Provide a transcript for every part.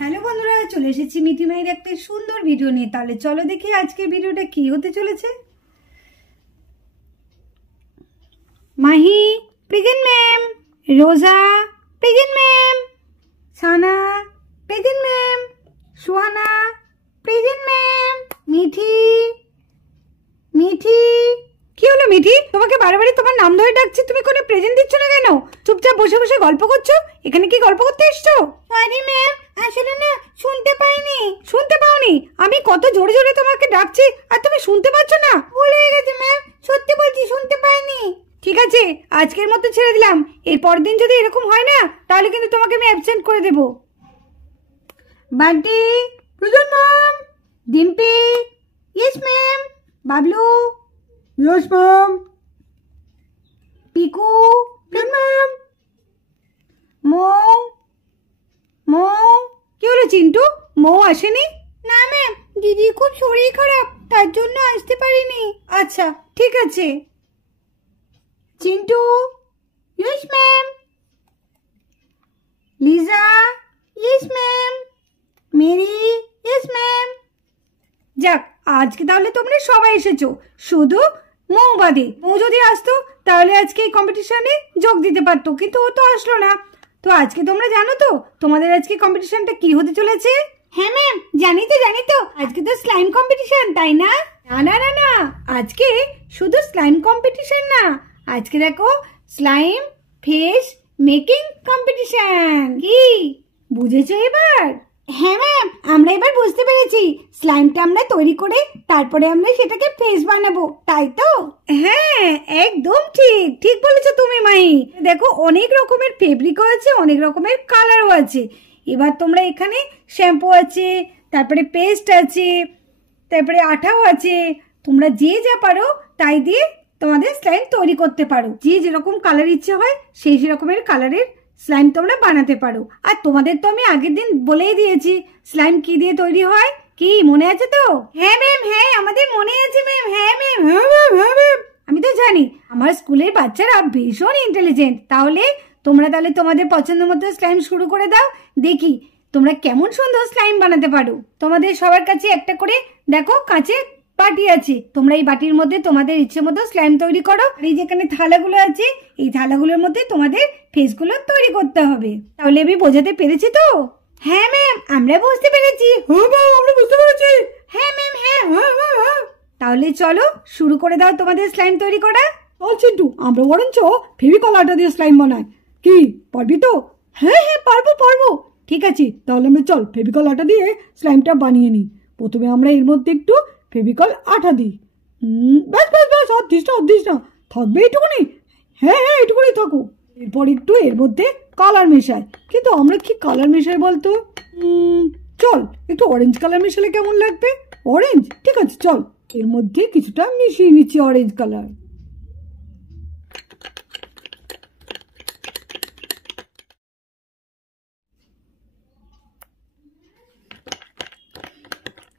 Hello বন্ধুরা, চলে এসেছি মিঠি মায়ের একটা সুন্দর ভিডিও নিয়ে। তাহলে চলো দেখি আজকের ভিডিওটা কি হতে চলেছে। Mahi present ma'am, Roja present ma'am, Sana present ma'am, Suhana present ma'am, Mithi Mithi. কি হলো মিঠি, তোমাকে বারবারই তোমার নাম ধরে ডাকছি, তুমি কোনো প্রেজেন্ট দিচ্ছ না কেন? চুপচাপ বসে বসে গল্প করছো। এখানে কি গল্প করতে এসছো? আরে ম্যাম, আসলে না শুনতে পাইনি। শুনতে পাওনি? আমি কত জোরে জোরে তোমাকে ডাকছি আর তুমি শুনতে পাচ্ছ না? ভুল হয়ে গেছে ম্যাম, সত্যি বলছি শুনতে পাইনি। ঠিক আছে, আজকের মতো ছেড়ে দিলাম। এর পরের দিন যদি এরকম হয় না, তাহলে কিন্তু তোমাকে আমি অ্যাবসেন্ট করে দেব। Bunty present ma'am, Dimpi yes ma'am, Bablu yes ma'am, Piku present ma'am, Mou Mou. কি হলো চিন্টু, মৌ আসেনি? না ম্যাম, দিদি খুব শরীর খারাপ, তার জন্য আসতে পারিনি। আচ্ছা ঠিক আছে। Chintu yes ma'am, Liza yes ma'am, Mary yes ma'am. যাক, আজকে তাহলে তোমরা সবাই এসেছো, শুধু মৌ বাদে। মৌ যদি আসতো তাহলে আজকে এই কম্পিটিশনে যোগ দিতে পারতো, কিন্তু ও তো আসলো না। তো আজকে তোমরা জানো তো তোমাদের আজকে কম্পিটিশনটা কি হতে চলেছে? হ্যাঁ ম্যাম, জানি তো আজকে তো স্লাইম কম্পিটিশন, তাই না? না না না না, আজকে শুধু স্লাইম কম্পিটিশন না, আজকে দেখো স্লাইম ফেস মেকিং কম্পিটিশন। কি বুঝেছো এবার? হ্যাঁ ম্যাম, আমরা এবার বুঝতে পেরেছি। স্লাইমটা আমরা তৈরি করে তারপরে আমরা সেটাকে ফেস বানাবো, তাই তো? হ্যাঁ একদম ঠিক ঠিক বলেছো তুমি মাহি। দেখো অনেক রকমের ফেব্রিকও আছে, অনেক রকমের কালারও আছে। এবার তোমরা এখানে শ্যাম্পু আছে, তারপরে পেস্ট আছে, তারপরে আঠাও আছে। তোমরা যে যা পারো তাই দিয়ে তোমাদের স্লাইম তৈরি করতে পারো। যে যেরকম কালার ইচ্ছে হয় সেই রকমের কালারের স্লাইম তোমরা বানাতে পারো। আর তোমাদের তো আমি আগের দিন বলেই দিয়েছি স্লাইম কি দিয়ে তৈরি হয়। কি মনে আছে তো? হ্যাঁ ম্যাম, হ্যাঁ আমাদের মনে আছে ম্যাম। হ্যাঁ ম্যাম, হ্যাঁ ম্যাম, হ্যাঁ ম্যাম। আমি তো জানি আমার স্কুলের বাচ্চারা ভীষণ ইন্টেলিজেন্ট। তাহলে তোমরা তাহলে তোমাদের পছন্দ মতো স্লাইম শুরু করে দাও, দেখি তোমরা কেমন সুন্দর স্লাইম বানাতে পারো। তোমাদের সবার কাছে একটা করে দেখো কাঁচের বাটি আছে, তোমরা এই বাটির মধ্যে তোমাদের ইচ্ছে মতো স্লাইম তৈরি করো। আর এই যেখানে থালাগুলো আছে, এই থালাগুলোর মধ্যে তোমাদের ফেসগুলো তৈরি করতে হবে। তাহলে আমি বোঝাতে পেরেছি তো? হ্যাঁ ম্যাম, আমরা বুঝতে পেরেছি। হ্যাঁ ম্যাম, আমরা বুঝতে পেরেছি। হ্যাঁ ম্যাম, হ্যাঁ হ্যাঁ হ্যাঁ হ্যাঁ। তাহলে চলো শুরু করে দাও তোমাদের স্লাইম তৈরি করা। চল চিন্টু, আমরা বরঞ্চ ফেভিকল আটা দিয়ে স্লাইম বানাই। কি পারবি তো? হ্যাঁ হ্যাঁ পারবো পারবো। ঠিক আছে, তাহলে আমরা চল ফেভিকল আটা দিয়ে স্লাইমটা বানিয়ে নিই। প্রথমে আমরা এর মধ্যে একটু ফেভিকল আটা দিই। ব্যাস ব্যাস ব্যাস, আর দিস না, থাকবে এইটুকুনি। হ্যাঁ হ্যাঁ এইটুকুনি থাকো। এরপর একটু এর মধ্যে কালার মেশাই। কিন্তু আমরা কি কালার মেশাই বলতো? চল একটু অরেঞ্জ কালার মেশালে কেমন লাগবে? অরেঞ্জ, ঠিক আছে চল এর মধ্যে কিছুটা মিশিয়ে নিচ্ছি অরেঞ্জ কালার।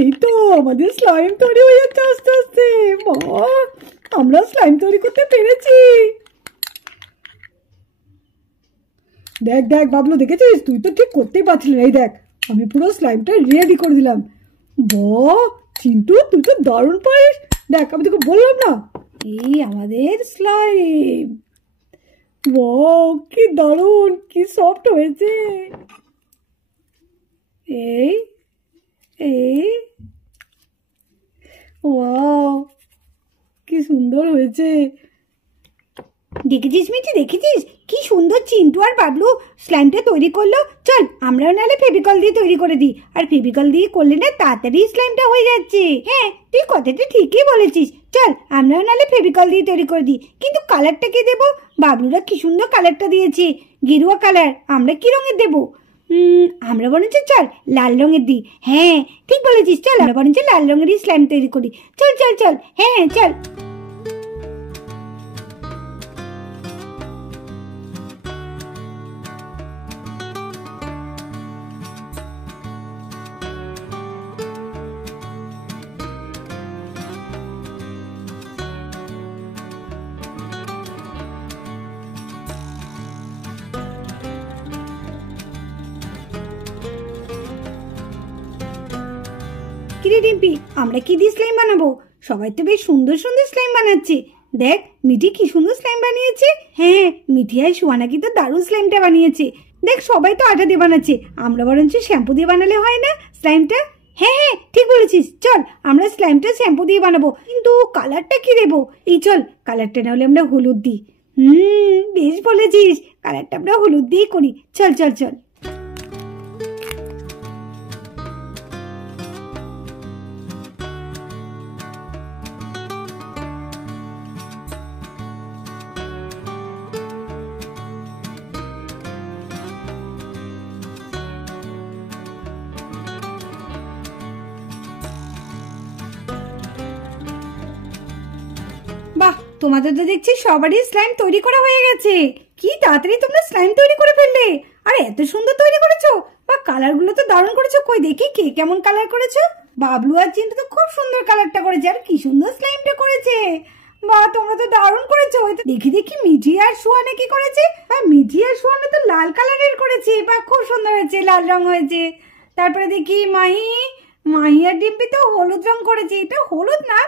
এই তো আমাদের স্লাইম তৈরি হয়ে যাচ্ছে আস্তে আস্তে। মা, আমরা স্লাইম তৈরি করতে পেরেছি। দেখ দেখ বাবলু, দেখেছিস? তুই তো ঠিক করতেই পারছিলি না। এই দেখ, আমি পুরো স্লাইমটা রেডি করে দিলাম। বাহ চিন্টু, তুই তো দারুণ পারিস। দেখ, আমি তোকে বললাম না, এই আমাদের স্লাইম। বাহ কি দারুণ, কি সফট হয়েছে। এই এই ওয়াও, কি সুন্দর হয়েছে। দেখেছিস মিঠি, দেখেছিস কি সুন্দর চিন্টু আর বাবলু স্লাইমটা তৈরি করলো। চল আমরাও নাহলে ফেভিকল দিয়ে তৈরি করে দিই। আর ফেভিকল দিয়ে করলে না তাড়াতাড়ি স্লাইমটা হয়ে যাচ্ছে। হ্যাঁ তুই কথাটা ঠিকই বলেছিস, চল আমরাও নাহলে ফেভিকল দিয়ে তৈরি করে দিই। কিন্তু কালারটা কি দেবো? বাবলুরা কি সুন্দর কালারটা দিয়েছে, গেরুয়া কালার। আমরা কি রঙের দেবো? আমরা বরঞ্চ চল লাল রঙের দিই। হ্যাঁ ঠিক বলেছিস, চল আমরা বরঞ্চ লাল রঙেরই স্লাইম তৈরি করি। চল চল চল, হ্যাঁ চল। কিরে ডিম্পি, আমরা কি দিয়ে স্লাইম বানাবো? সবাই তো বেশ সুন্দর সুন্দর স্লাইম বানাচ্ছে। দেখ মিঠি কি সুন্দর স্লাইম বানিয়েছে। হ্যাঁ, মিঠি আর সুয়ানা কি তো দারুণ স্লাইমটা বানিয়েছে। দেখ সবাই তো আটা দিয়ে বানাচ্ছে, আমরা বরঞ্চ শ্যাম্পু দিয়ে বানালে হয় না স্লাইমটা? হ্যাঁ হ্যাঁ ঠিক বলেছিস, চল আমরা স্লাইমটা শ্যাম্পু দিয়ে বানাবো। কিন্তু কালারটা কি দেবো? এই চল কালারটা না হলে আমরা হলুদ দিই। বেশ বলেছিস, কালারটা আমরা হলুদ দিয়েই করি। চল চল চল। বাহ, তোমাদের তো দেখছি সবারই স্লাইম তৈরি করা হয়ে গেছে। কি তাড়াতাড়ি তোমরা স্লাইম তৈরি করে ফেললে, আর এত সুন্দর তৈরি করেছো। বা কালার গুলো তো দারুণ করেছো। কই দেখি কে কেমন কালার করেছো। বাবলু আর চিন্টু তো খুব সুন্দর কালারটা করেছে, আর কি সুন্দর স্লাইমটা করেছে। বাহ, তোমরা তো দারুণ করেছো। দেখি দেখি মিঠি আর সুয়ানা কি করেছে। বা মিঠি আর সুয়ানা তো লাল কালারের করেছে। বা খুব সুন্দর হয়েছে, লাল রং হয়েছে। তারপরে দেখি মাহি আর ডিম্পি তো হলুদ রং করেছে। এটা হলুদ না,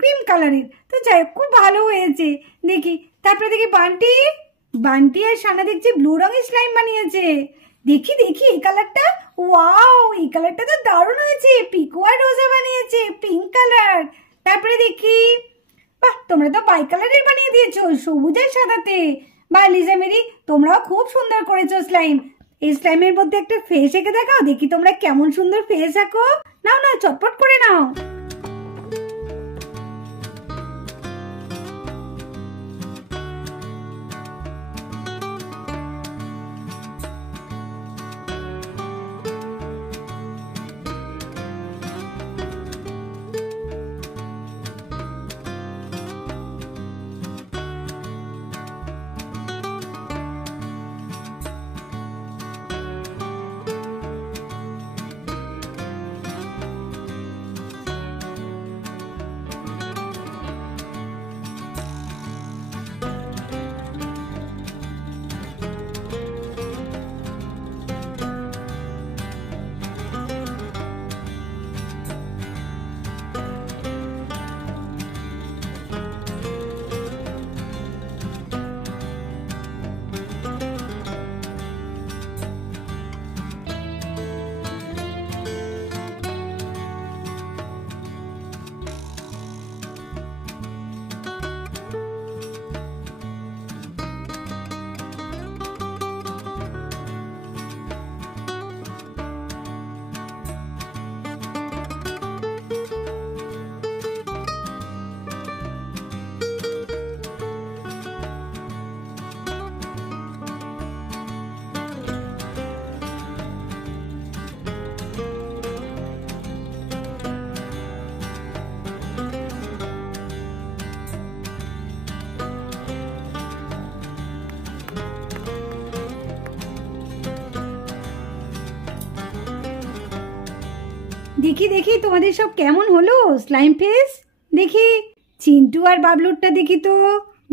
ক্রিম কালারের। তো যাই হোক, খুব ভালো হয়েছে। দেখি তারপরে দেখি বান্টি আর সানা দেখছি ব্লু রঙের স্লাইম বানিয়েছে। দেখি দেখি এই কালারটা, ওয়াও এই কালারটা তো দারুণ হয়েছে। পিকো আর রোজা বানিয়েছে পিঙ্ক কালার। তারপরে দেখি বাহ, তোমরা তো বাই কালারের বানিয়ে দিয়েছো, সবুজ আর সাদাতে। বা লিজা মেরি, তোমরাও খুব সুন্দর করেছো স্লাইম। এই স্লাইমের মধ্যে একটা ফেস এঁকে দেখাও দেখি তোমরা কেমন সুন্দর ফেস আঁকো। নাও না, চটপট করে নাও। দেখি দেখি তোমাদের সব কেমন হলো স্লাইম ফেস। দেখি চিন্টু আর বাবলুরটা দেখি তো।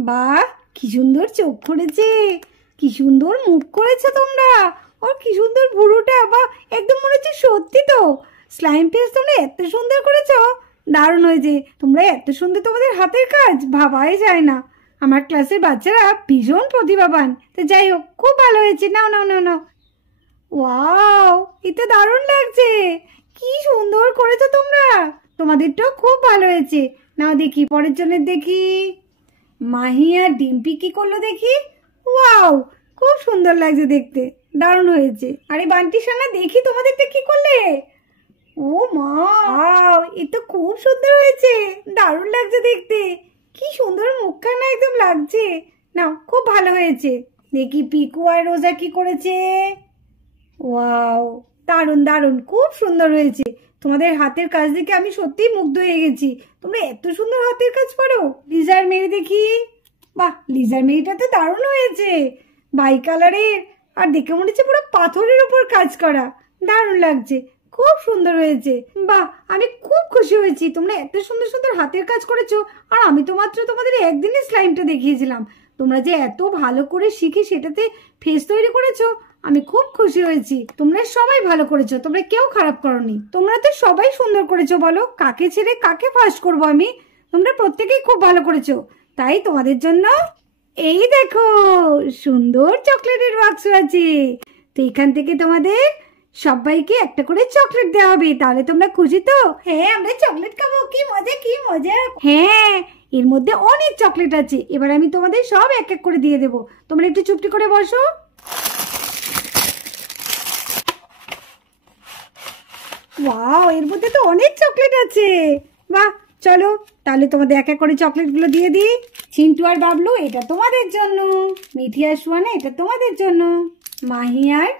বাহ, কি সুন্দর চোখ করেছে, কি সুন্দর মুখ করেছে তোমরা। আর কি সুন্দর ভুরুটা, বা একদম মনে হচ্ছে সত্যি তো স্লাইম ফেস তোমরা এত সুন্দর করেছো। দারুণ হয়েছে। তোমরা এত সুন্দর, তোমাদের হাতের কাজ ভাবাই যায় না। আমার ক্লাসের বাচ্চারা ভীষণ প্রতিভাবান। তো যাই হোক, খুব ভালো হয়েছে। নাও নাও নাও নাও। ওয়াও, এটা দারুণ লাগছে। কি সুন্দর করেছো তোমরা, তোমাদেরটাও খুব ভালো হয়েছে। নাও দেখি পরের জনের দেখি। মাহি আর ডিম্পি কি করলো দেখি। ওয়াও, খুব সুন্দর লাগছে দেখতে, দারুণ হয়েছে। আরে বান্টি সানা, দেখি তোমাদেরটা কি করলে। ও মা, এ তো খুব সুন্দর হয়েছে, দারুণ লাগছে দেখতে। কি সুন্দর মুখখানা একদম লাগছে। নাও, খুব ভালো হয়েছে। দেখি পিকু আর রোজা কি করেছে। ওয়াও, দারুণ দারুণ, খুব সুন্দর হয়েছে। তোমাদের হাতের কাজ দেখে আমি সত্যিই মুগ্ধ হয়ে গেছি। তোমরা এত সুন্দর হাতের কাজ পারো। লিজার মেরি দেখি। বাহ, লিজার মেরিটা তো দারুণ হয়েছে, বাই কালারের। আর দেখে মনে হচ্ছে পুরো পাথরের উপর কাজ করা, দারুণ লাগছে, খুব সুন্দর হয়েছে। বাহ, আমি খুব খুশি হয়েছি। তোমরা এত সুন্দর সুন্দর হাতের কাজ করেছো। আর আমি তো মাত্র তোমাদের একদিনই স্লাইমটা দেখিয়েছিলাম। তোমরা যে এত ভালো করে শিখে সেটাতে ফেস তৈরি করেছো, আমি খুব খুশি হয়েছি। তোমরা সবাই ভালো করেছো, তোমরা কেউ খারাপ করোনি। তোমরা তো সবাই সুন্দর করেছো। বলো কাকে ছেড়ে কাকে ফার্স্ট করবো আমি? তোমরা প্রত্যেকেই খুব ভালো করেছো। তাই তোমাদের জন্য এই দেখো সুন্দর চকলেটের বাক্স আছে। তো এখান থেকে তোমাদের সবাইকে একটা করে চকলেট দেওয়া হবে। তাহলে তোমরা খুশি তো? হ্যাঁ, আমরা চকলেট খাবো। কি মজা, কি মজা। হ্যাঁ, এর মধ্যে অনেক চকলেট আছে। এবার আমি তোমাদের সব এক এক করে দিয়ে দেবো। তোমরা একটু চুপটি করে বসো। ওয়াও, এর মধ্যে তো অনেক চকলেট আছে। বাহ, চলো তাহলে তোমাদের এক এক করে চকলেটগুলো দিয়ে দিই। চিন্টু আর বাবলু, এটা তোমাদের জন্য। মিঠি আর সুয়ানা, এটা তোমাদের জন্য। মাহি আর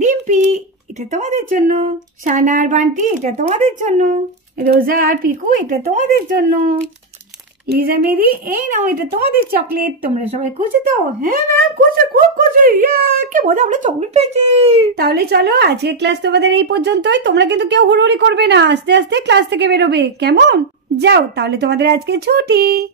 ডিম্পি, এটা তোমাদের জন্য। সানা আর বান্টি, এটা তোমাদের জন্য। রোজা আর পিকু, এটা তোমাদের জন্য। লিজা মেরি, এই নাও, এটা তোমাদের চকলেট। তোমরা সবাই খুশি তো? হ্যাঁ ম্যাম, খুশি, খুব খুশি। কি মজা, আমরা চকলেট পেয়েছি। তাহলে চলো, আজকের ক্লাস তোমাদের এই পর্যন্তই। তোমরা কিন্তু কেউ হুড়োহুড়ি করবে না, আস্তে আস্তে ক্লাস থেকে বেরোবে, কেমন? যাও, তাহলে তোমাদের আজকে ছুটি।